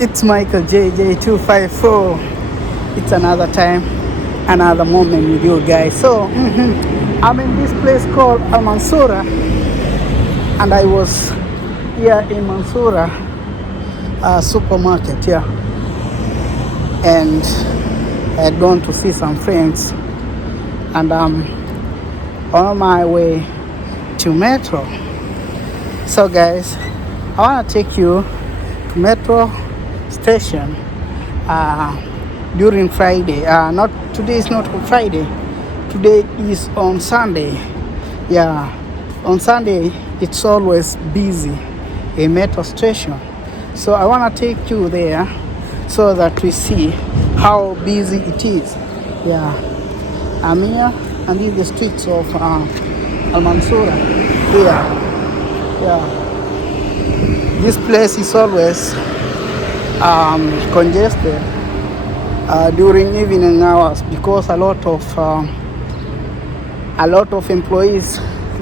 It's Michael JJ254. It's another time, another moment with you guys. So I'm in this place called Mansoura, and I was here in Mansoura supermarket, yeah, and I had gone to see some friends, and I'm on my way to Metro. So guys, I want to take you to Metro station during Friday. Not today is not Friday. Today is on Sunday. Yeah, on Sunday it's always busy in Metro station. So I want to take you there so that we see how busy it is. Yeah, I'm here and these are the streets of Al Mansoura. Here, yeah, this place is always congested during evening hours because a lot of employees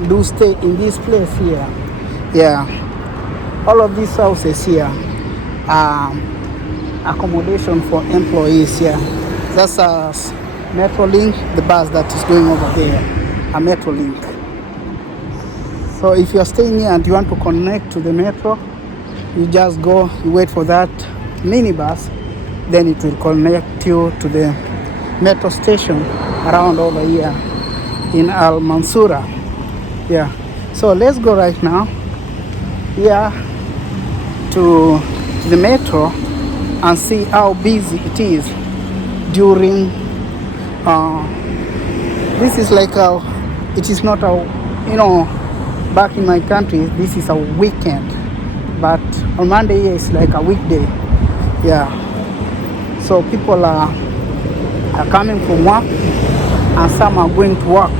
do stay in this place here. Yeah, all of these houses here are accommodation for employees here. That's a Metrolink, the bus that is going over there, a Metrolink. So if you're staying here and you want to connect to the metro, you just go, you wait for that minibus, then it will connect you to the metro station around over here in Al Mansoura. Yeah, so let's go right now here to the metro and see how busy it is during this is like it is not a, back in my country this is a weekend, but on Monday it's like a weekday. Yeah, so people are coming from work and some are going to work.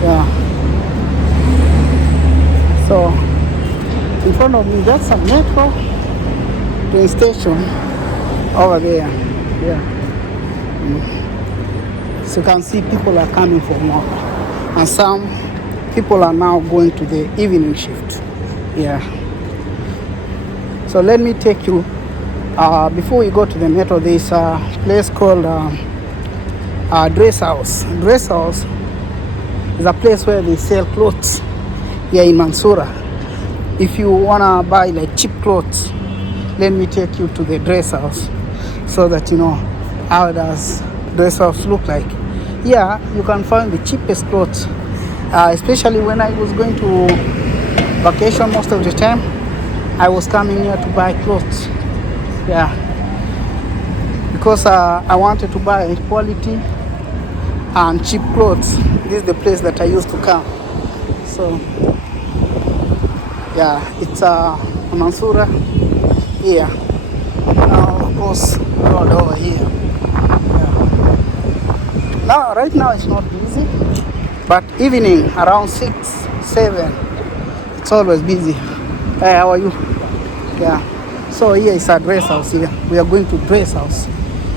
Yeah, so in front of me that's a metro train station over there. Yeah, so you can see people are coming from work and some people are now going to the evening shift. Yeah, so let me take you before we go to the metro. There's a place called Dress House. Dress House is a place where they sell clothes here in Mansoura. If you wanna buy like cheap clothes, let me take you to the Dress House so that you know how does Dress House look like. Yeah, you can find the cheapest clothes, especially when I was going to vacation. Most of the time I was coming here to buy clothes. Yeah, because I wanted to buy quality and cheap clothes. This is the place that I used to come. So yeah, it's Mansoura here. Now of course road over here. Yeah. Now right now it's not busy, but evening around 6, 7 it's always busy. Hey, how are you? Yeah, so here is a Dress House here. We are going to Dress House.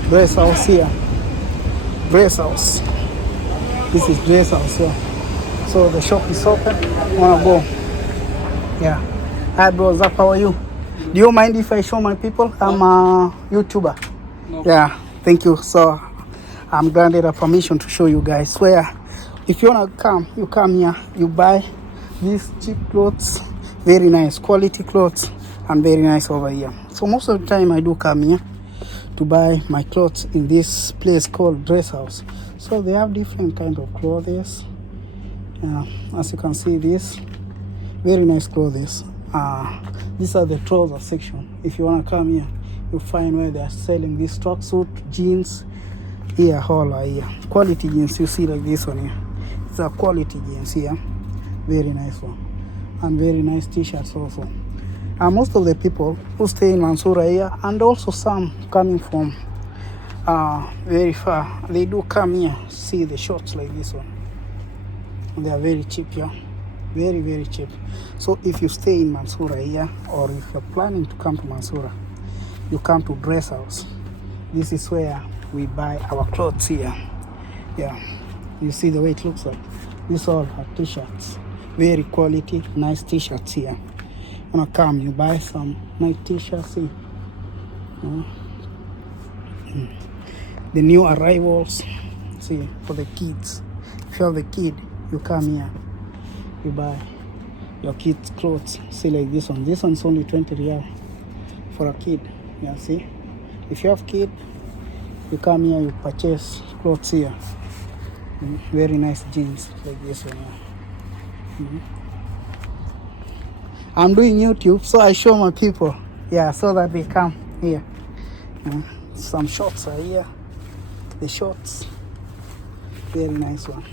Dress House here. Dress House. This is Dress House here. So the shop is open. Wanna go? Yeah. Hi bros, up, how are you? Do you mind if I show my people? I'm a YouTuber. No. Yeah, thank you. So I'm granted a permission to show you guys where if you wanna come, you come here, you buy these cheap clothes, very nice quality clothes, and very nice over here. So most of the time I do come here to buy my clothes in this place called Dress House. So they have different kind of clothes. As you can see, this very nice clothes. These are the trouser section. If you want to come here, you find where they are selling this tracksuit, jeans. Here, all are here. Quality jeans, you see like this one here. It's a quality jeans here. Very nice one. And very nice t-shirts also. Most of the people who stay in Mansoura here, and also some coming from very far, they do come here, see the shorts like this one. And they are very cheap here. Very, very cheap. So if you stay in Mansoura here, or if you're planning to come to Mansoura, you come to Dress House. This is where we buy our clothes here. Yeah, you see the way it looks like. These all are t-shirts. Very quality, nice t-shirts here. Wanna come, you buy some nice t-shirts here. The new arrivals. See, for the kids. If you have a kid, you come here, you buy your kids clothes. See, like this one. This one's only 20 riyal for a kid. Yeah, see. If you have kid, you come here, you purchase clothes here. Very nice jeans like this one. Yeah. I'm doing YouTube, so I show my people. Yeah, so that they come here. Some shorts are here. The shorts. Very nice one.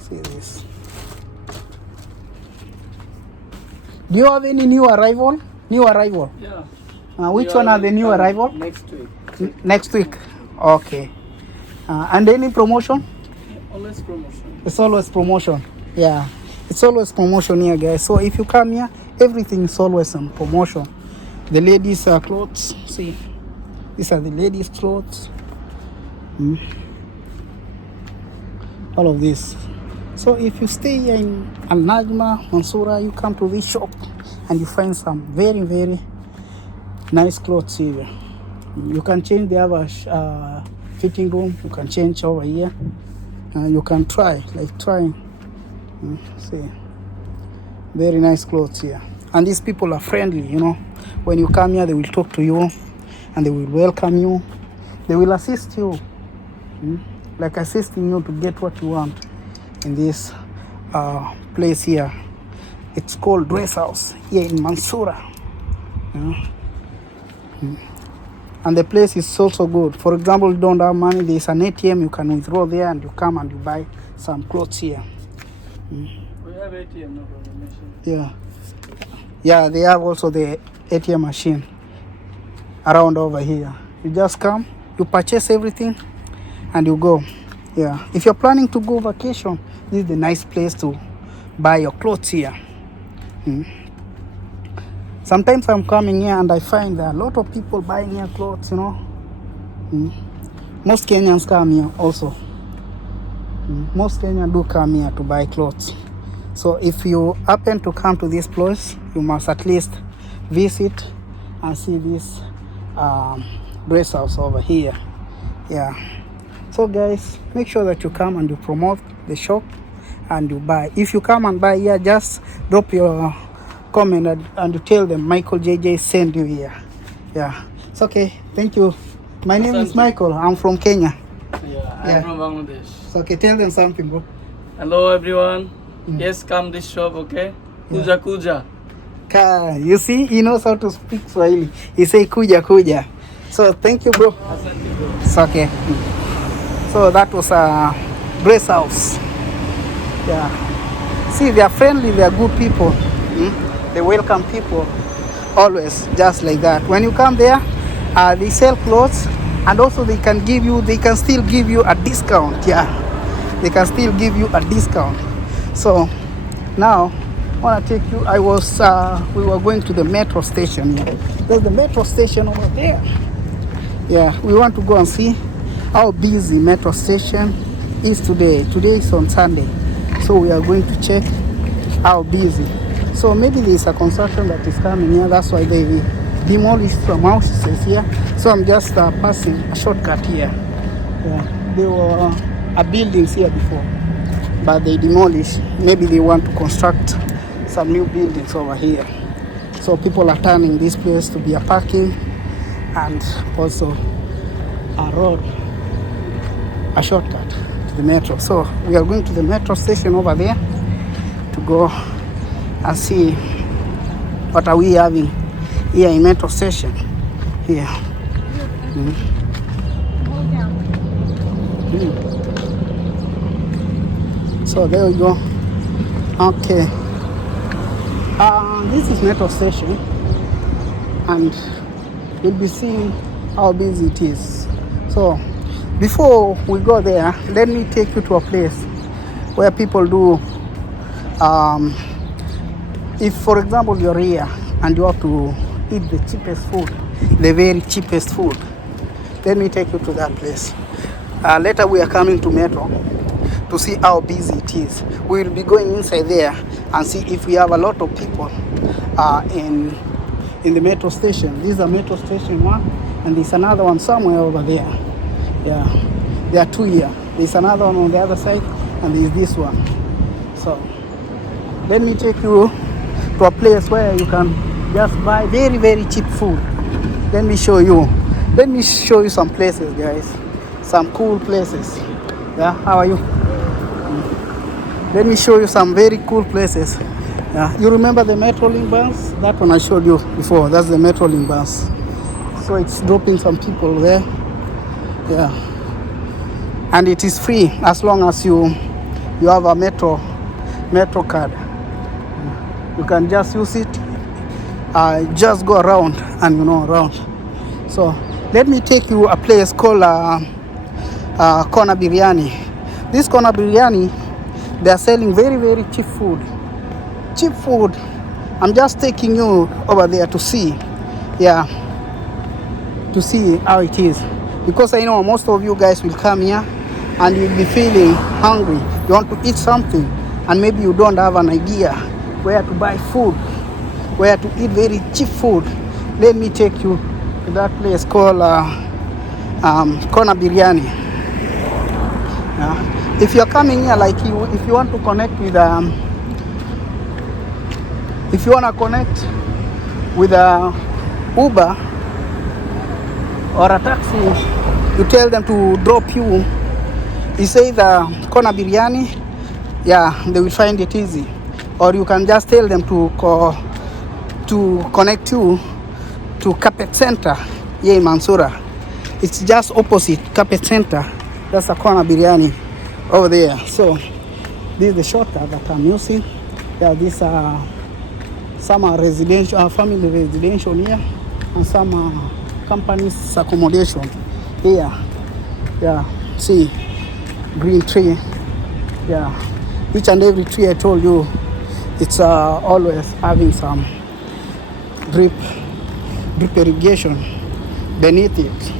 See this. Do you have any new arrival? New arrival? Yeah. Which one are the new arrival? Next week. Next week. Okay. And any promotion? Always promotion. It's always promotion. Yeah. It's always promotion here, guys. So if you come here, everything is always on promotion. The ladies' clothes. See. These are the ladies' clothes. All of this. So if you stay here in Al Najma, Mansoura, you come to this shop and you find some very, very nice clothes here. You can change the other fitting room. You can change over here. You can try, like trying. See, very nice clothes here. And these people are friendly, you know. When you come here, they will talk to you and they will welcome you. They will assist you, like assisting you to get what you want in this place here. It's called Dress House here in Mansoura. And the place is also good. For example, you don't have money, there's an ATM, you can withdraw there and you come and you buy some clothes here. We have ATM, no problem. Yeah. Yeah, they have also the ATM machine around over here. You just come, you purchase everything and you go. Yeah. If you're planning to go vacation, this is the nice place to buy your clothes here. Sometimes I'm coming here and I find there are a lot of people buying here clothes, you know. Most Kenyans come here also. Most Kenyans do come here to buy clothes. So if you happen to come to this place, you must at least visit and see this dress house over here. Yeah. So guys, make sure that you come and you promote the shop and you buy. If you come and buy here, just drop your comment and you tell them Michael JJ send you here. Yeah. It's okay. Thank you. My name is Michael. I'm from Kenya. Yeah, I'm from Bangladesh. It's okay. Tell them something, bro. Hello everyone. Yes, come this shop, okay? Kuja kuja. You see, he knows how to speak Swahili. He say kuja kuja. So thank you, bro. It's okay. So that was a dress house. Yeah. See, they are friendly. They are good people. They welcome people always, just like that. When you come there, they sell clothes, and also they can still give you a discount. Yeah, they can still give you a discount. So now I want to take you. We were going to the metro station. Yeah. There's the metro station over there. Yeah, we want to go and see how busy metro station is today. Today is on Sunday, so we are going to check how busy. So maybe there is a construction that is coming here. That's why they demolished some houses here. So I'm just passing a shortcut here. Yeah, there were buildings here before, but they demolished. Maybe they want to construct some new buildings over here. So people are turning this place to be a parking and also a road, a shortcut to the metro. So we are going to the metro station over there to go and see what are we having here in metro station here. So there we go. Okay. This is metro station and you'll be seeing how busy it is. So before we go there, let me take you to a place where people do if for example you're here and you have to eat the cheapest food, the very cheapest food, let me take you to that place. Later we are coming to metro. to see how busy it is. We will be going inside there and see if we have a lot of people in the metro station. This is a metro station one, and there's another one somewhere over there. Yeah, there are two here. There's another one on the other side, and there's this one. So let me take you to a place where you can just buy very, very cheap food. Let me show you. Let me show you some places, guys. Some cool places. Yeah, how are you? Let me show you some very cool places. Yeah, you remember the Metrolink bus? That one I showed you before. That's the Metrolink bus. So it's dropping some people there. Yeah, and it is free as long as you have a metro card. You can just use it. Just go around and around. So let me take you a place called Corner Biryani. This Corner Biryani, they are selling very, very cheap food. Cheap food. I'm just taking you over there to see. Yeah, to see how it is. Because I know most of you guys will come here and you'll be feeling hungry. You want to eat something and maybe you don't have an idea where to buy food, where to eat very cheap food. Let me take you to that place called Corner Biryani. If you're coming here, like if you want to connect with if you want to connect with Uber or a taxi, you tell them to drop you. You say the Corner Biryani, yeah, they will find it easy. Or you can just tell them to connect you to Carpet Center here in Mansoura. It's just opposite Carpet Center. That's a Corner Biryani over there. So this is the shortcut that I'm using. Yeah, these are some are residential, family residential here, and some companies accommodation here. Yeah, see, green tree. Yeah, each and every tree I told you, it's always having some drip irrigation beneath it.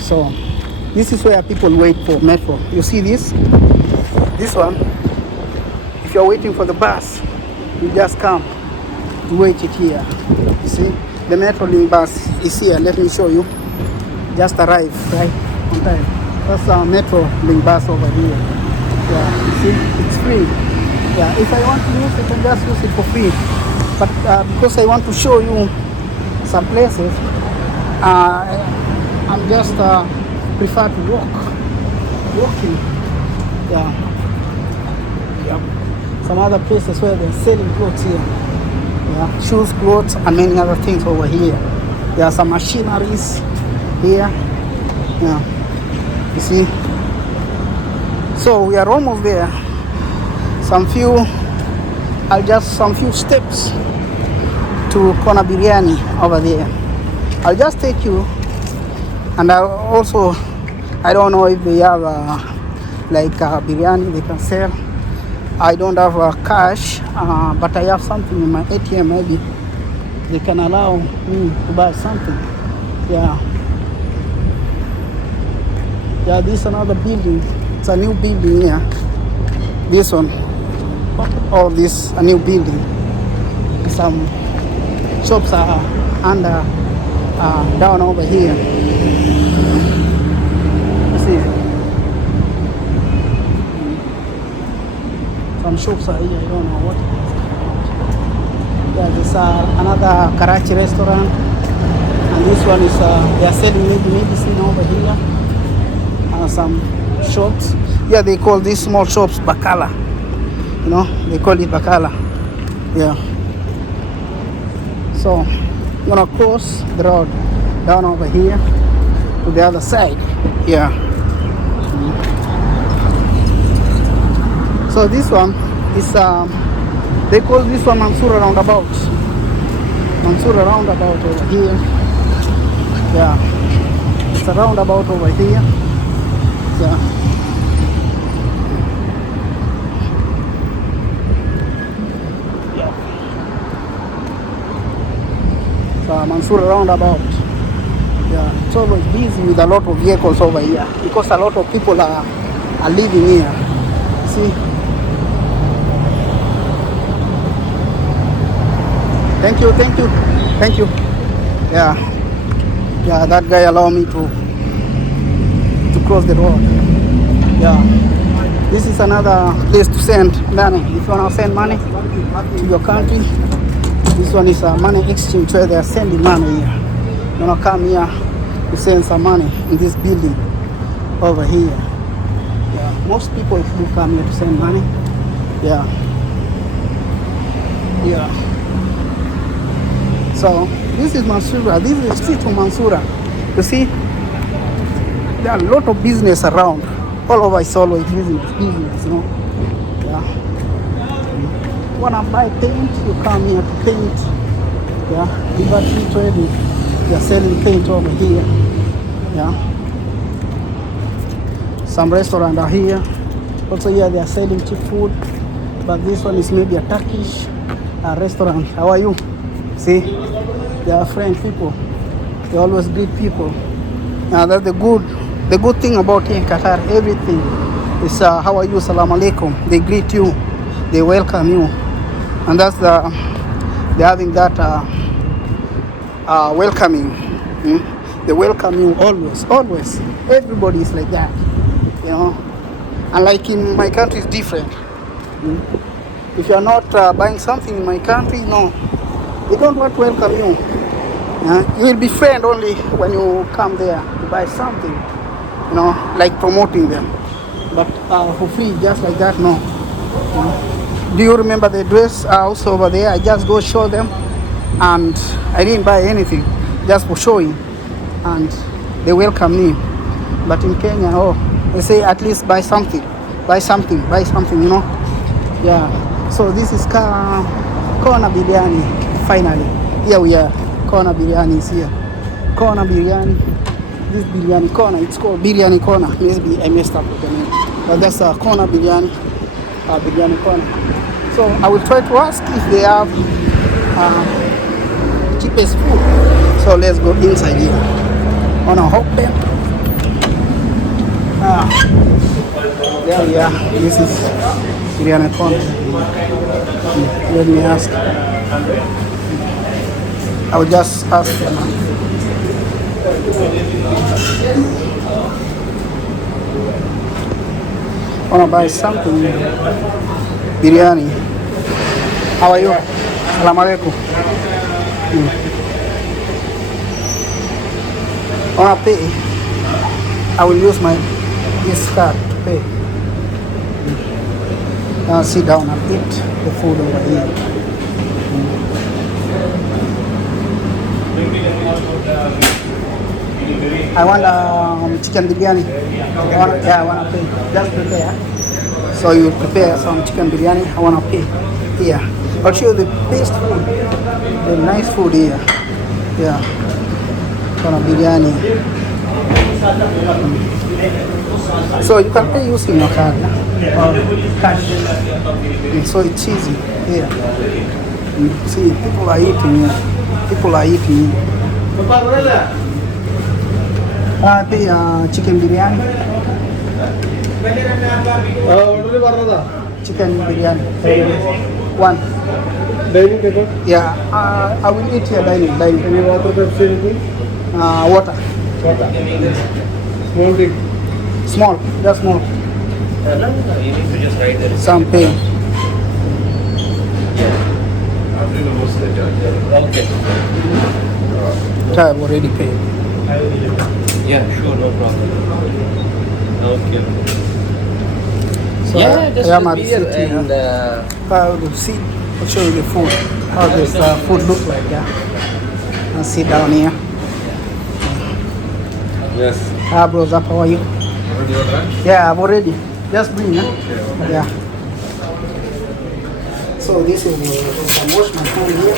So this is where people wait for metro. You see this one, if you're waiting for the bus, you just come, you wait it here. You see, the Metrolink bus is here. Let me show you. Just arrived right on time. That's our Metrolink bus over here. Yeah, you see, it's free. Yeah, if I want to use it, I can just use it for free. But because I want to show you some places, I'm just prefer to walking. Yeah. Some other places where they're selling clothes here. Yeah, shoes, clothes, and many other things over here. There are some machineries here. Yeah, you see. So we are almost there. Some few steps to Corner Biryani over there. I'll just take you, and I don't know if they have like biryani they can sell. I don't have cash, but I have something in my ATM. Maybe they can allow me to buy something. Yeah, this is another building. It's a new building here. This one, all this a new building. Some shops are under down over here. You see, some shops are here. I don't know what it is. Yeah, there's another Karachi restaurant, and this one is they are selling medicine over here. Some shops. Yeah, they call these small shops bakala. They call it bakala. Yeah. So I'm gonna cross the road down over here to the other side. Yeah. So this one is they call this one Mansoura roundabout. Mansoura roundabout over here. Yeah. It's a roundabout over here. Yeah. Mansoura roundabout. Yeah, it's always busy with a lot of vehicles over here because a lot of people are living here. Thank you, thank you, thank you. Yeah, yeah, that guy allowed me to cross the road. Yeah, this is another place to send money. If you want to send money to your country, this one is a money exchange where they are sending money here. You want to come here to send some money in this building over here. Yeah, most people do come here to send money. Yeah, yeah. So this is Mansoura. This is the street of Mansoura. You see, there are a lot of business around. All over is always business, you know. Yeah. Wanna buy paint? You come here to paint. Yeah. Liberty trading. They are selling paint over here. Yeah. Some restaurants are here. Also here they are selling cheap food. But this one is maybe a Turkish restaurant. How are you? See, they are friendly people. They always greet people. Now that's the good thing about here in Qatar. Everything is how are you, salam alaikum. They greet you, they welcome you, and that's they're having that welcoming. They welcome you always, always. Everybody is like that, you know. And like in my country, it's different. If you are not buying something in my country, no, they don't want to welcome you. You will be friend only when you come there to buy something, you know, like promoting them. But for free, just like that, no. Do you remember the dress house over there? I just go show them, and I didn't buy anything, just for showing, and they welcome me. But in Kenya, oh, they say at least buy something, buy something, buy something, you know. Yeah. So this is Corner Biryani. Finally, here we are. Corner Biryani is here. Corner Biryani. This Biryani Corner. It's called Biryani Corner. Maybe I messed up with the name, but that's a Corner Biryani. Biryani Corner. So I will try to ask if they have cheapest food. So let's go inside here. On a hot pen. There we are. This is Biryani Corner. Let me ask. I will just ask them. I want to buy something. Biryani. How are you? Salam alaikum. I want to pay. I will use my this card to pay. Now sit down and eat the food over here. I want chicken biryani. I want to pay. Just prepare. So you prepare some chicken biryani. I want to pay. Here. I'll show you the best food. The nice food here. Yeah. Want biryani. So you can pay using your card or cash. So it's easy here. See, people are eating here. People are eating here. I pay chicken biryani. Chicken biryani. One. Dining table? Yeah, I will eat here dining. Any water, Pepsi, anything? Water. Water. Small drink? Small, just small. You need to just write there. Some pay. Okay. I have already paid. Yeah, sure, no problem. Okay. So Yeah, just I am at the the beer city. and I will see. I'll show you the food. How this food look like. Yeah. I'll sit down here. yes. Hi, bros. Up, how are you? Yeah, I'm already. Just bring, huh? Yeah. So this is I wash my hand here.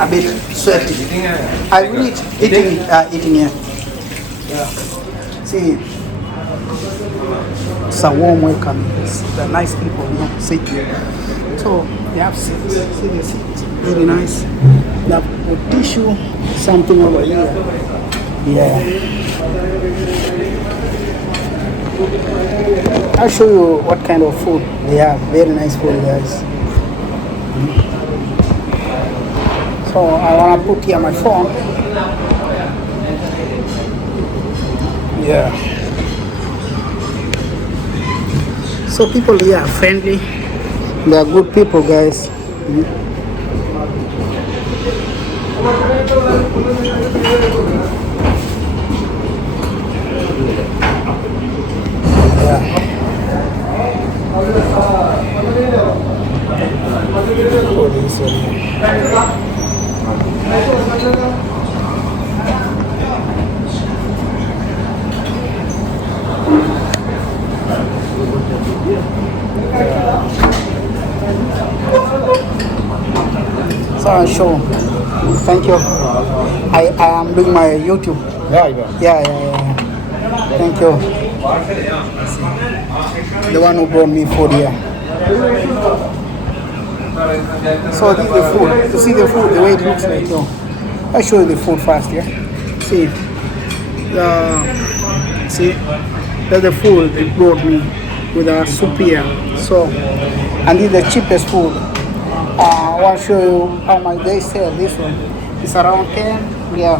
A bit sweaty. I will eating here. Yeah. See, it's a warm welcome. They're nice people, you know, sit here. So they have seats. See the seats, very nice. They have a tissue, something over here. Yeah. I'll show you what kind of food they have. Very nice food, guys. So I wanna put here my phone. Yeah. So people here are friendly. They are good people, guys. So I'll show. Thank you. I am doing my YouTube. Yeah. Thank you. The one who brought me food here. So this is the food. You see the food, the way it looks like. I'll show you the food first, yeah. See, see, that's the food they brought me with a soup here. So, and this is the cheapest food. I want to show you how much they sell this one. It's around 10. Yeah.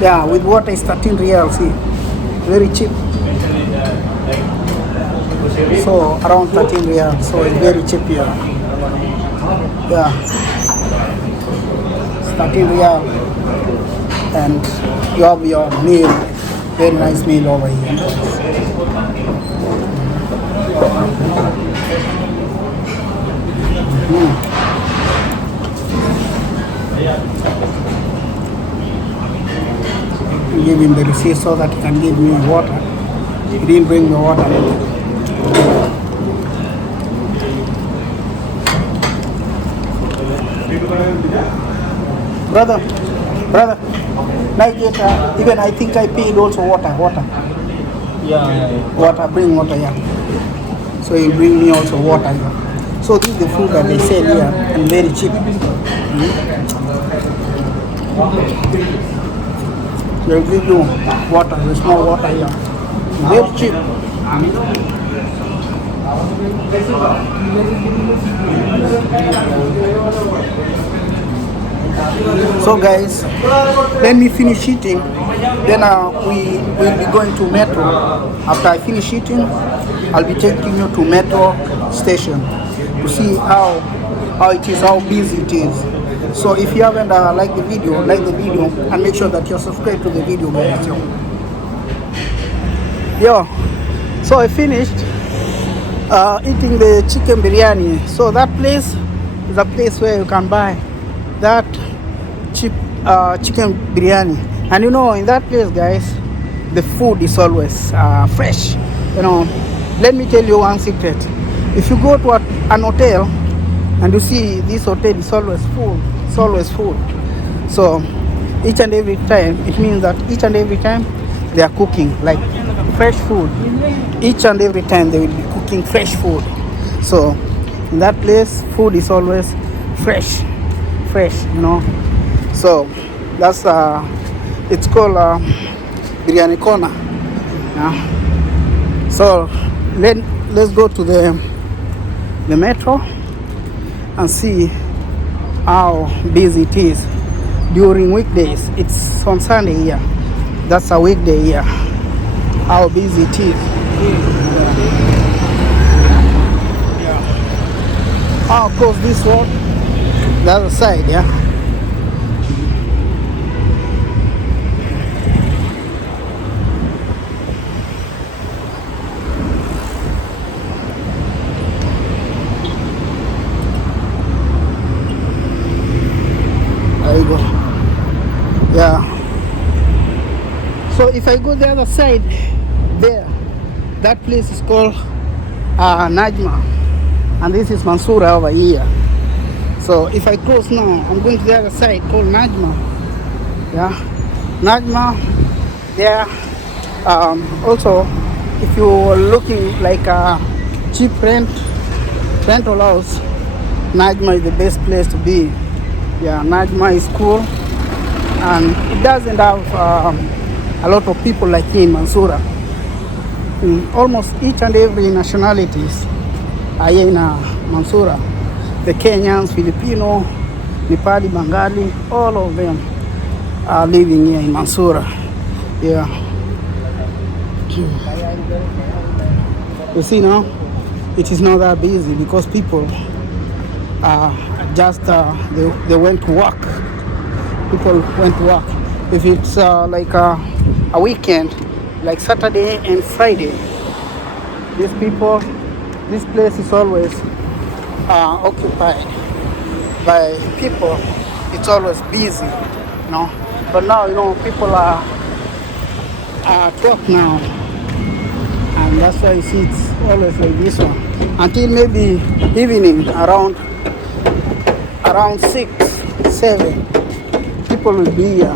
Yeah, with water is 13 real. See, very cheap. So around 13 real. So it's very cheap here. Yeah, it's 13 real, and you have your meal. Very nice meal over here. Give him the receipt so that he can give me water. He didn't bring the water. Brother, even I think I paid also water. Yeah. Water, bring water, yeah. So he bring me also water here. So this is the food that they sell here and very cheap. They'll give you water, the small water here. Very cheap. So guys, let me finish eating, then we will be going to metro. After I finish eating, I'll be taking you to metro station to see how it is, how busy it is. So if you haven't liked the video, like the video and make sure that you're subscribed to the video, guys. Yo, so I finished eating the chicken biryani. So that place is a place where you can buy that cheap chicken biryani, and you know, in that place, guys, the food is always fresh. You know, let me tell you one secret. If you go to an hotel and you see this hotel is always full, it's always full. So each and every time, it means that each and every time they are cooking like fresh food. Each and every time they will be cooking fresh food. So in that place, food is always fresh, you know. So that's it's called biryani corner. Yeah. So let's go to the metro and see how busy it is during weekdays. It's on Sunday here. That's a weekday here. How busy it is. Yeah. Oh, of course, this one, the other side, yeah. There you go. Yeah. So if I go the other side there, that place is called Najma, and this is Mansoura over here. So if I cross now, I'm going to the other side called Najma. Yeah, Najma. There. Also, if you're looking like a cheap rental house, Najma is the best place to be. Yeah, Najma is cool, and it doesn't have a lot of people like here in Mansoura. Almost each and every nationalities here in Mansoura. The Kenyans, Filipino, Nepali, Bengali, all of them are living here in Mansoura. Yeah. You see now, it is not that busy because people just they went to work. People went to work. If it's like a weekend, like Saturday and Friday, these people, this place is always occupied by people. It's always busy, you know. But now, you know, people are at work now, and that's why you see it's always like this one until maybe evening around 6, 7. People will be here,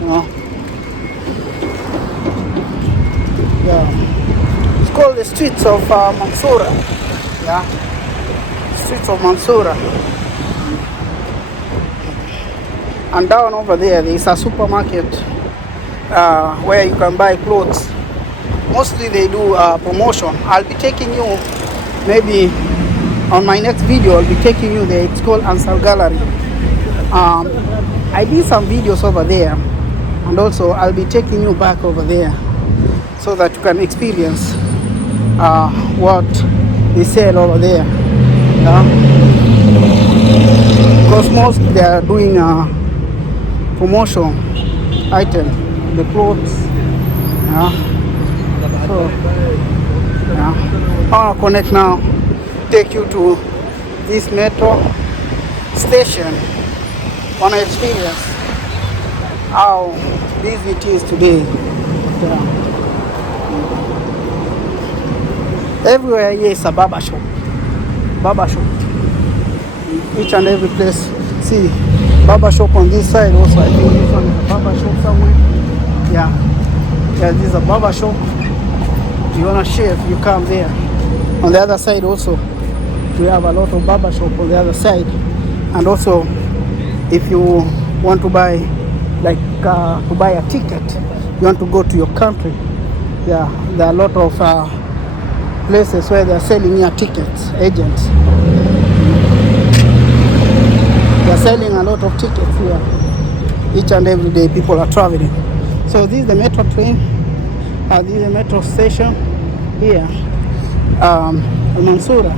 you know. Yeah. It's called the streets of Mansoura. Yeah. Streets of Mansoura. And down over there is a supermarket where you can buy clothes. Mostly they do promotion. I'll be taking you, maybe on my next video, I'll be taking you there. It's called Ansar Gallery. I did some videos over there, and also I'll be taking you back over there so that you can experience what they sell over there. Yeah? Because most they are doing promotion item, the clothes. Yeah. So, yeah. I want to connect now, take you to this metro station. Want to experience how busy it is today. Yeah. Everywhere here is a barber shop. Barber shop. Each and every place. See, barber shop on this side also. I think this one is a barber shop somewhere. Yeah. Yeah, this is a barber shop. You wanna shave, you come there. On the other side also, we have a lot of barber shop on the other side. And also, if you want to buy, like to buy a ticket, you want to go to your country. Yeah, there are a lot of places where they are selling your tickets, agents. They are selling a lot of tickets here. Each and every day people are traveling. So this is the metro train. This is the metro station here, in Mansoura.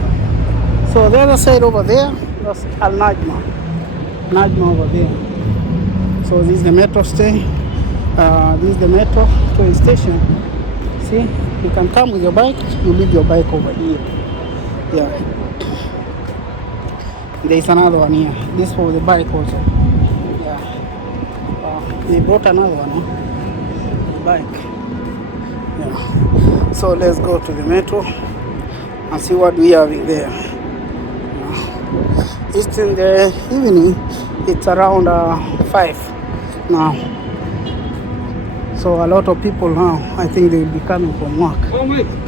So the other side over there, that's Al Najma. Najma over there. So this is the metro station. This is the metro train station. See, you can come with your bike. You leave your bike over here. Yeah. There is another one here. This for the bike also. Yeah. They brought another one. Huh? Bike. Yeah. So let's go to the metro and see what we have in there. It's in the evening. It's around 5 now. So a lot of people now, I think they will be coming from work.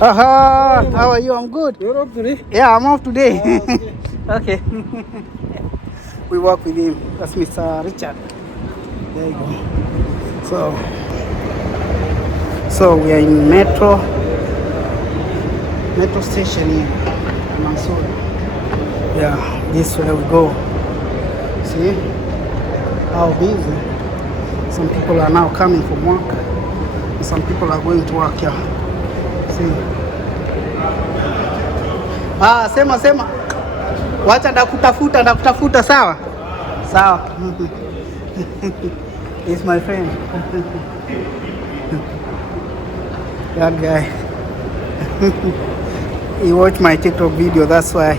Aha! How are you? I'm good. You're off today? Yeah, I'm off today. Okay. We work with him. That's Mr. Richard. There you go. So we are in metro station here in Mansoura. Yeah, this is where we go. See how busy. Some people are now coming from work. Some people are going to work here. See. Sema. Wacha ndakutafuta sawa? Sawa. He's my friend. That guy. He watched my TikTok video, that's why.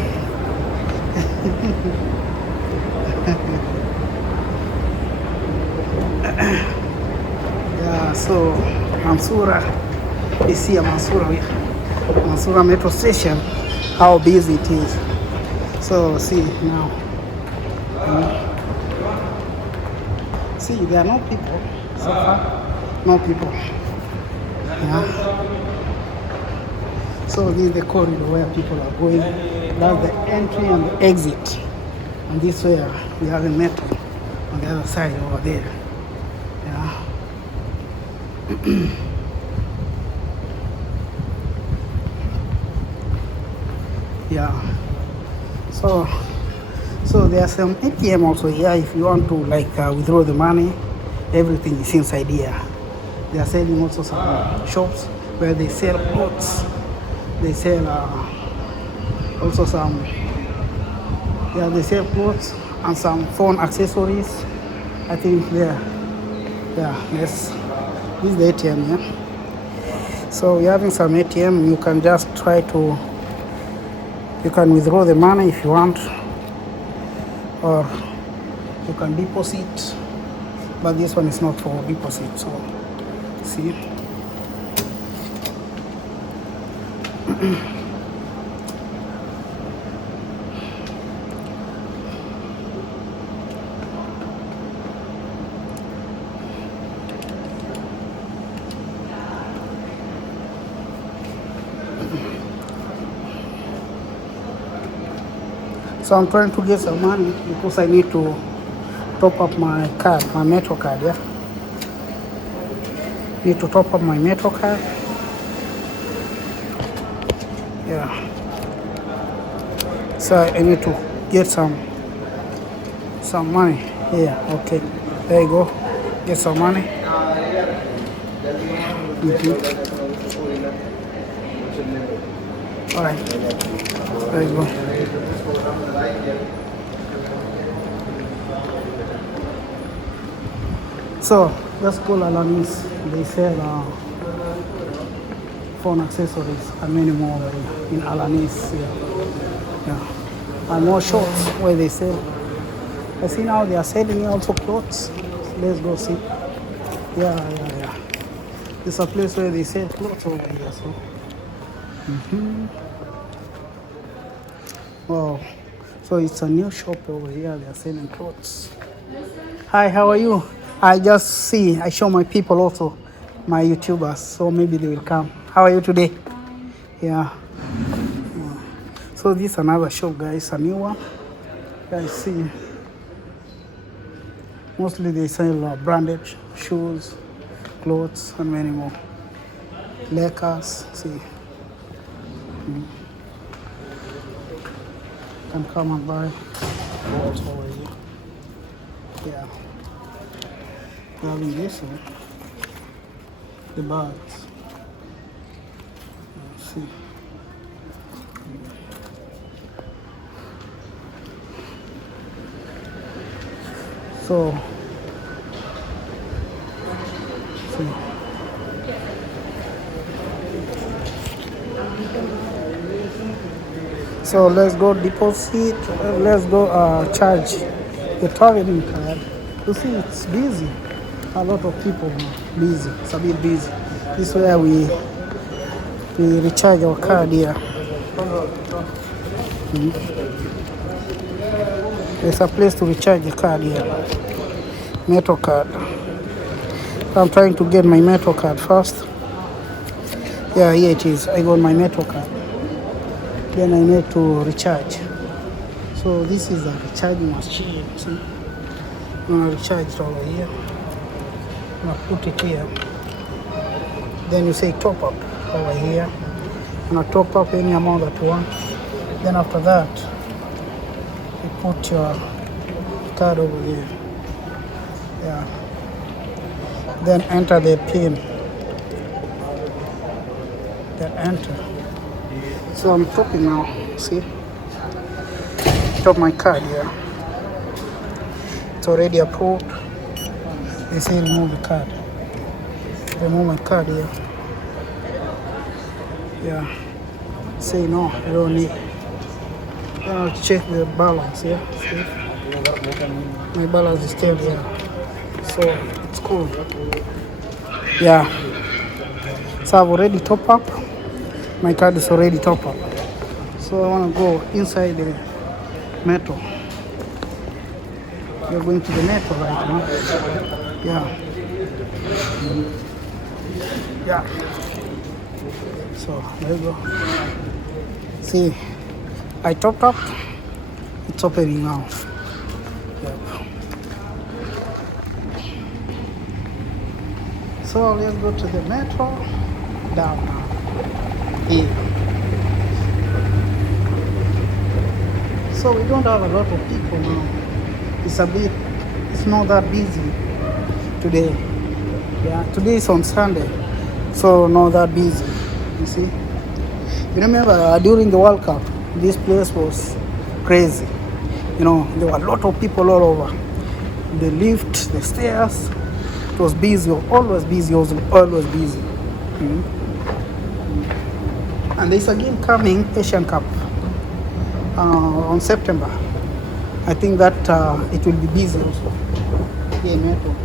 Yeah, so Mansoura is here, Mansoura metro station, how busy it is. So see now. See, there are no people so far. No people. Yeah. So this is the corridor where people are going. That's the entry and the exit. And this way we have a metro on the other side over there. Yeah. Yeah. So there's some ATM also here. If you want to like withdraw the money, everything is inside here. They are selling also some shops where they sell clothes. They sell also some, yeah, they sell clothes and some phone accessories. I think there, yeah, yes, this is the ATM, yeah. So we're having some ATM. You can just try to, you can withdraw the money if you want, or you can deposit, but this one is not for deposit. So see. So I'm trying to get some money because I need to top up my card, my metro card, yeah. Need to top up my metro card. Yeah. So I need to get some money. Yeah, okay. There you go. Get some money. All right. There you go. So let's call Alanis. They sell phone accessories and many more in Alanis. Yeah. And more shops where they sell. I see now they are selling also clothes. Let's go see. Yeah. There's a place where they sell clothes over here. So. Wow. So it's a new shop over here. They are selling clothes. Hi, how are you? I show my people also, my YouTubers, so maybe they will come. How are you today? Yeah. So this is another shop, guys, a new one. Guys, see. Mostly they sell branded shoes, clothes, and many more. Lakers, see. Can come and buy clothes over here. Yeah. They're having this one. The bags. Let's see. So, see. So let's go deposit. Let's go charge the traveling card. You see, it's busy. A lot of people are busy. It's a bit busy. This is where we recharge our card here. There's a place to recharge the card here. Metro card. So I'm trying to get my Metro card first. Yeah, here it is. I got my Metro card. Then I need to recharge. So this is a recharging machine. See, I'm gonna recharge it over here. I'm gonna put it here. Then you say top up over here. I'm gonna top up any amount that you want. Then after that, you put your card over here. Yeah. Then enter the PIN. Then enter. So I'm topping now. See? Top my card here. It's already approved. They say remove the card. Remove my card here. Yeah. Say no, you don't need. Then I'll check the balance here. See? My balance is still here. So it's cool. Yeah. So I've already top up. My card is already top up. So I want to go inside the metro. We're going to the metro right now. Yeah. Yeah. So there you go. See, I topped up. It's opening now. Yep. So let's go to the metro. Down now. Here. So we don't have a lot of people now. It's not that busy today. Yeah, today is on Sunday, so not that busy. You see, you remember during the World Cup, this place was crazy. You know, there were a lot of people all over. The lift, the stairs, it was busy, always busy, always busy. And there's again coming Asian Cup on September. I think that it will be busy also. Here in Metro.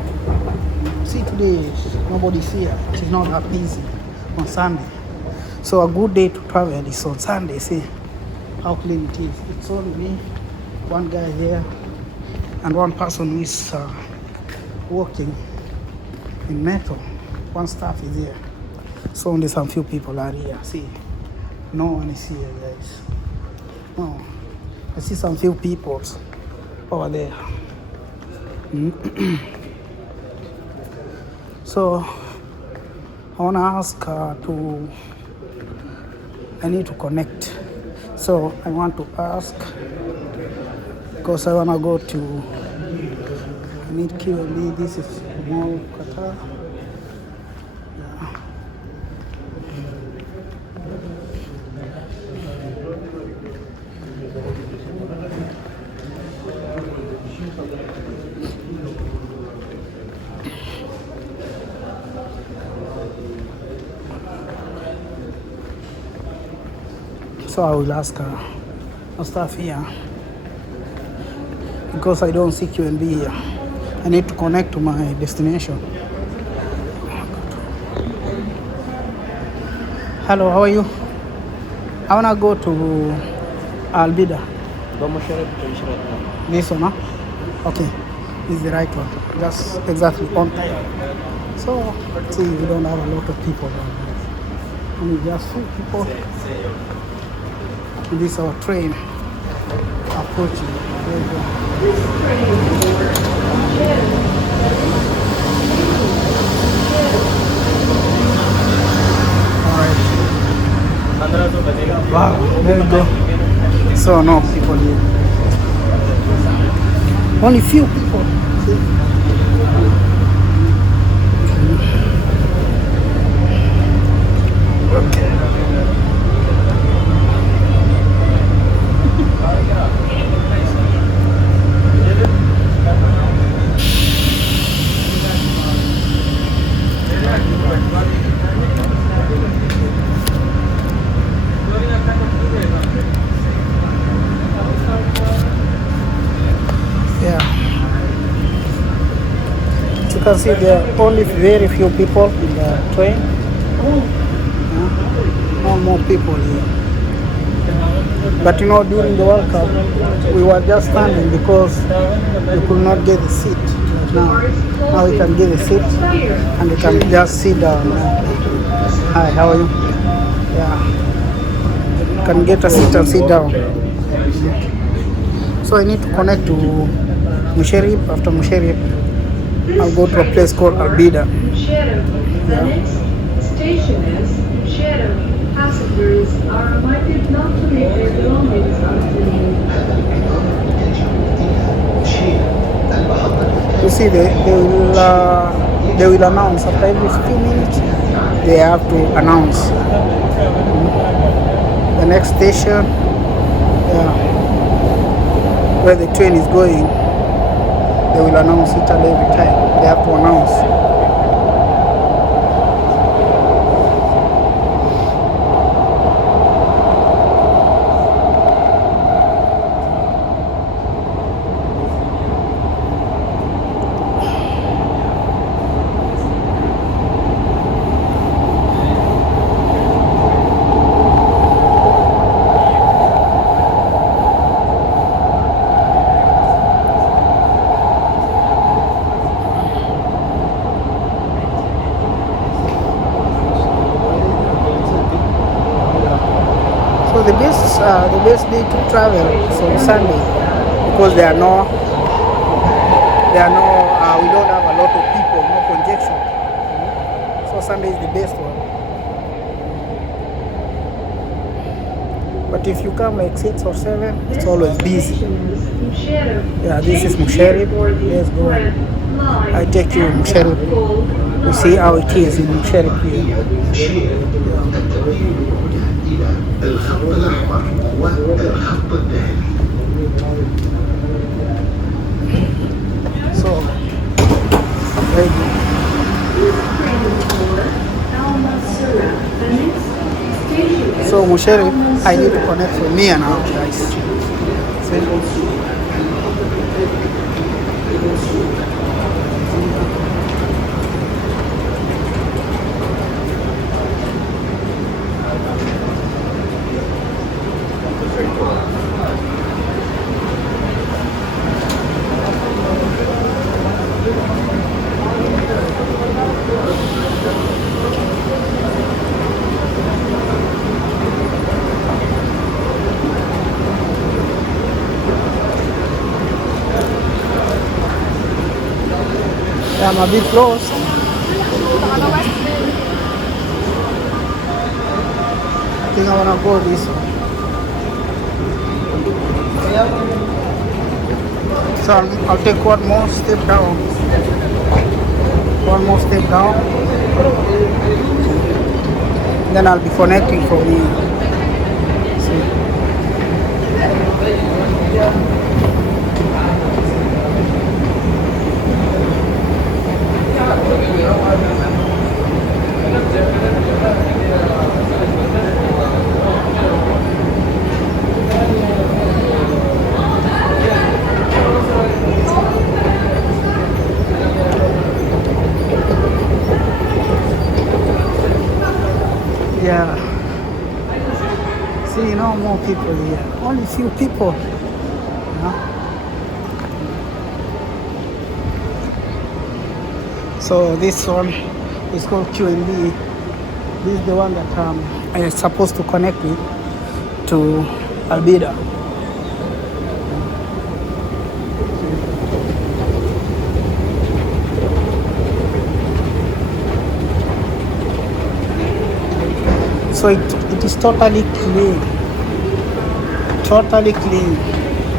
See, today nobody's here. It is not that busy on Sunday. So a good day to travel is on Sunday. See how clean it is. It's only me, one guy there, and one person who is working in Metro. One staff is here. So only some few people are here. See, no one is here, guys. No, I see some few people over there. So I want to ask I need to connect. So I want to ask, because I want to go to, I need QLE, this is more Qatar. Yeah. So I will ask our staff here, because I don't see QNB here. I need to connect to my destination. Hello, how are you? I wanna go to Albida. This one, huh? Okay, this is the right one. Just exactly on time. So, see, we don't have a lot of people. Only just few people. This is our train approaching. There you go. Alright. Wow, there you go. So no people here. Only few people. Okay. You can see there are only very few people in the train. No more people here. But you know, during the World Cup, we were just standing because we could not get a seat. Now we can get a seat and we can just sit down. Hi, how are you? Yeah. You can get a seat and sit down. So I need to connect to Musharraf. After Musharraf, I'll go to a place called Albida. The next station is Scenic. Passengers are reminded not to leave their belongings until You see, they will announce after every few minutes. They have to announce the next station, where the train is going. They will announce it and every time. They have to announce. So the best day to travel is on Sunday, because we don't have a lot of people, no congestion. So Sunday is the best one. But if you come like 6 or 7, it's always busy. Yeah, this is Musharraf. Musharraf. Let's go. I take you Musharraf. You see how it is in Musharraf here. الخط الأحمر والخط الذهبي. So, very good. So Musharraf, I need to connect with Mia now, guys. See? I'm a bit lost. I think I wanna go this way. So I'll take one more step down. One more step down. Then I'll be connecting from here. See? Yeah. See, no more people here. Only few people. Yeah. So this one is called Q&B. This is the one that I am supposed to connect with to Albida. So it is totally clean. Totally clean.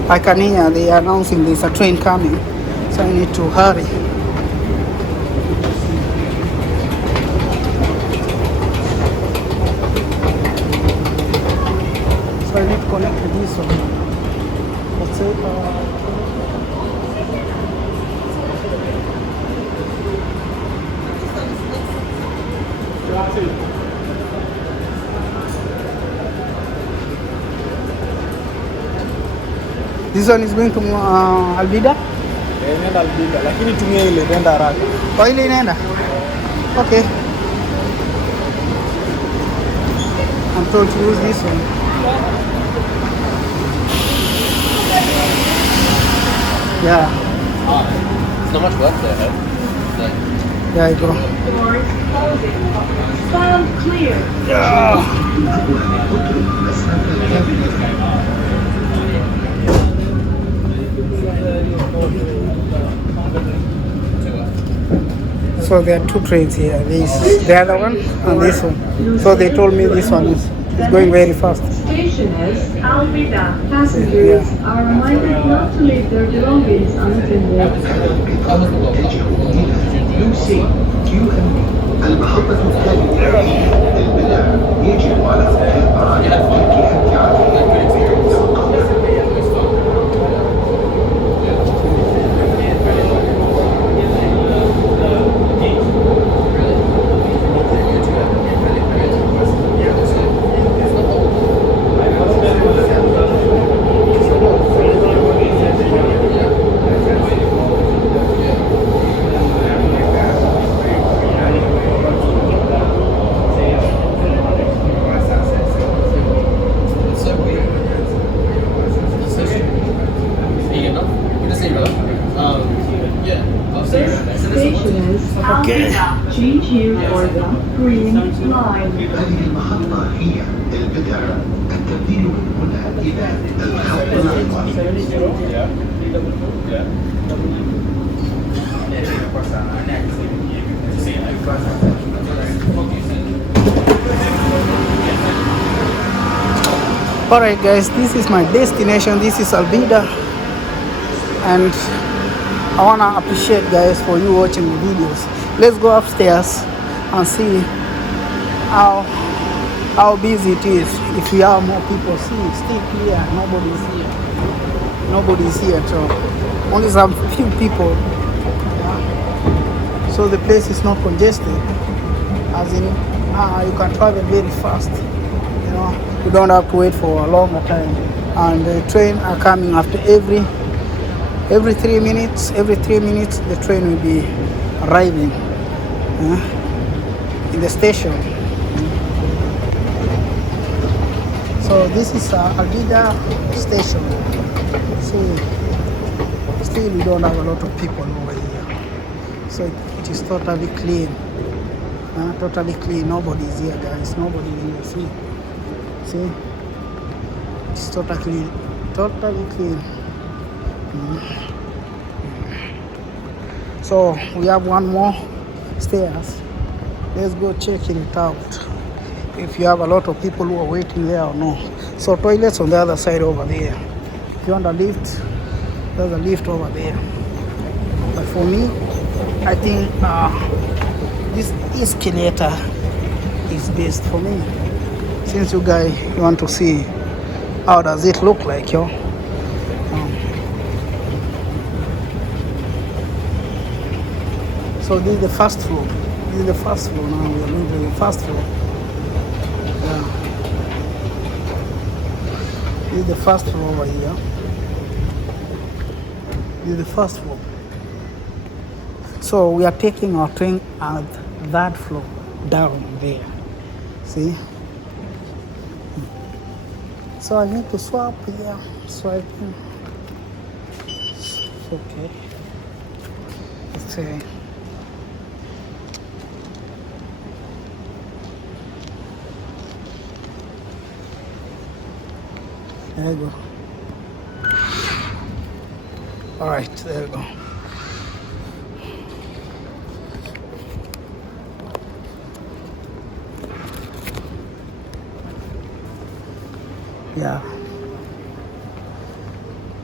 I can hear they are announcing there's a train coming. So I need to hurry. So I need to connect with this one. Let's say, this one is going to Albida? Nenda Albida, lakini tumia ile nenda haraka. Kwa ile inaenda? Okay. I'm told to use this one. Yeah. It's not much work there, though. Yeah, I go. Doors closing. Sound clear. So there are two trains here. This, the other one, and this one. So they told me this one is going very fast. Station is Albida. Passengers are reminded not to leave their belongings unattended. المحطة الثالثة البدع يجب على السيطرة على تركيها عدد Change here for the green line. هذه المحطة هي البدع التبديل من هنا إلى الخط الأحمر. Alright guys, this is my destination. This is Albida, and I wanna appreciate guys for you watching the videos. Let's go upstairs and see how busy it is. If we have more people, see it's still clear. Nobody's here. Nobody's here at all. Only some few people. Yeah. So the place is not congested. As in, you can travel very fast. You know, you don't have to wait for a longer time. And the train are coming after every 3 minutes. Every 3 minutes, the train will be arriving in the station. So this is Albida station. See, still we don't have a lot of people over here. So it is totally clean. Totally clean. Nobody is here, guys. Nobody is here. See, it's totally clean. So we have one more stairs. Let's go check it out. If you have a lot of people who are waiting there or no. So toilets on the other side over there. If you want a lift, there's a lift over there. But for me, I think this escalator is best for me. Since you guys want to see how does it look like, yo. So this is the first floor. This is the first floor now. We are going to the first floor. Yeah. This is the first floor over here. This is the first floor. So we are taking our train at that floor down there. See? So I need to swap here so I can. It's okay. Let's see. There you go. All right, there you go. Yeah.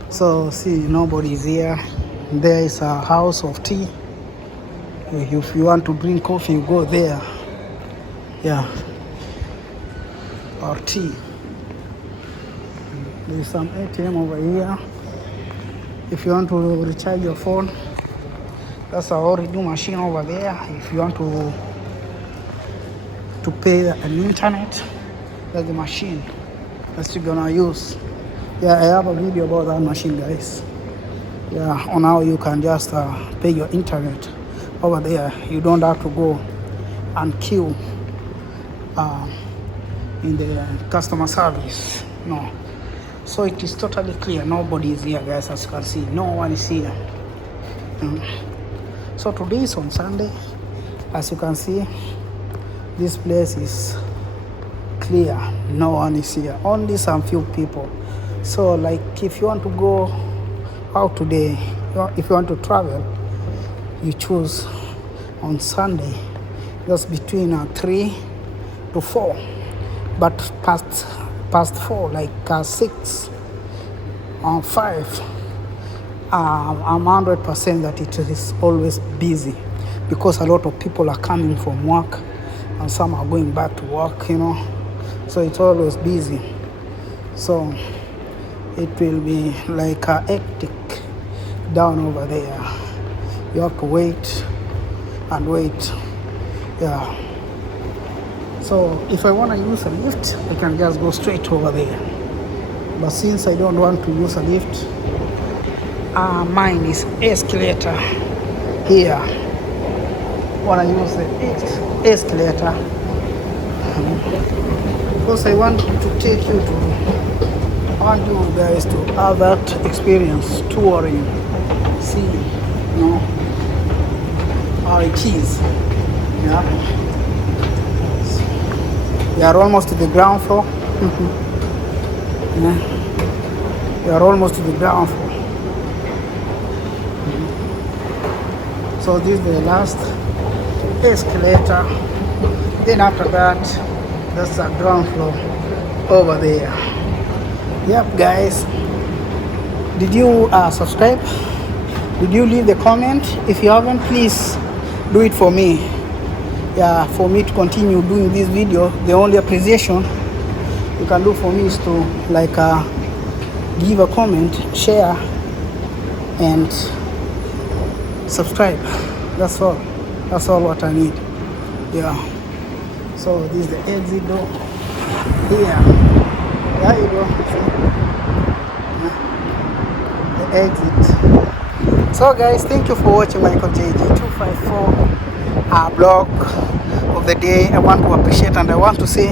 So see, nobody's here. There is a house of tea. If you want to drink coffee, you go there. Yeah. Or tea. There's some ATM over here. If you want to recharge your phone, that's a original machine over there. If you want to pay an internet, that's the machine that you're gonna use. Yeah, I have a video about that machine, guys. Yeah, on how you can just pay your internet over there. You don't have to go and queue in the customer service. No. So it is totally clear. Nobody is here, guys, as you can see. No one is here. So today is on Sunday. As you can see, this place is clear. No one is here. Only some few people. So like if you want to go out today, if you want to travel, you choose on Sunday. Just between 3 to 4. But past 4, like 6 or 5, I'm 100% that it is always busy because a lot of people are coming from work and some are going back to work, you know. So it's always busy. So it will be like a hectic down over there. You have to wait and wait. Yeah. So if I want to use a lift, I can just go straight over there. But since I don't want to use a lift, mine is escalator here. When I use the escalator, because I want to take you to, I want you guys to have that experience touring, see, you know, how it is. Yeah. We are almost to the ground floor. Yeah. We are almost to the ground floor. So this is the last escalator. Then after that, that's the ground floor over there. Yep, guys. Did you subscribe? Did you leave the comment? If you haven't, please do it for me. Yeah, for me to continue doing this video. The only appreciation you can do for me is to like give a comment, share, and subscribe. That's all. That's all what I need. Yeah. So this is the exit door. Here. There you go. See? The exit. So guys, thank you for watching Michael JJ254 blog of the day. I want to appreciate and I want to say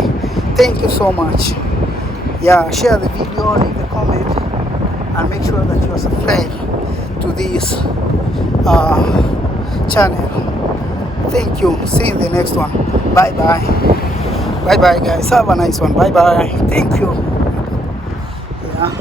thank you so much. Yeah, share the video, leave the comment, and make sure that you are subscribed to this channel. Thank you. See you in the next one. Bye bye. Bye bye guys. Have a nice one. Bye bye. Thank you. Yeah.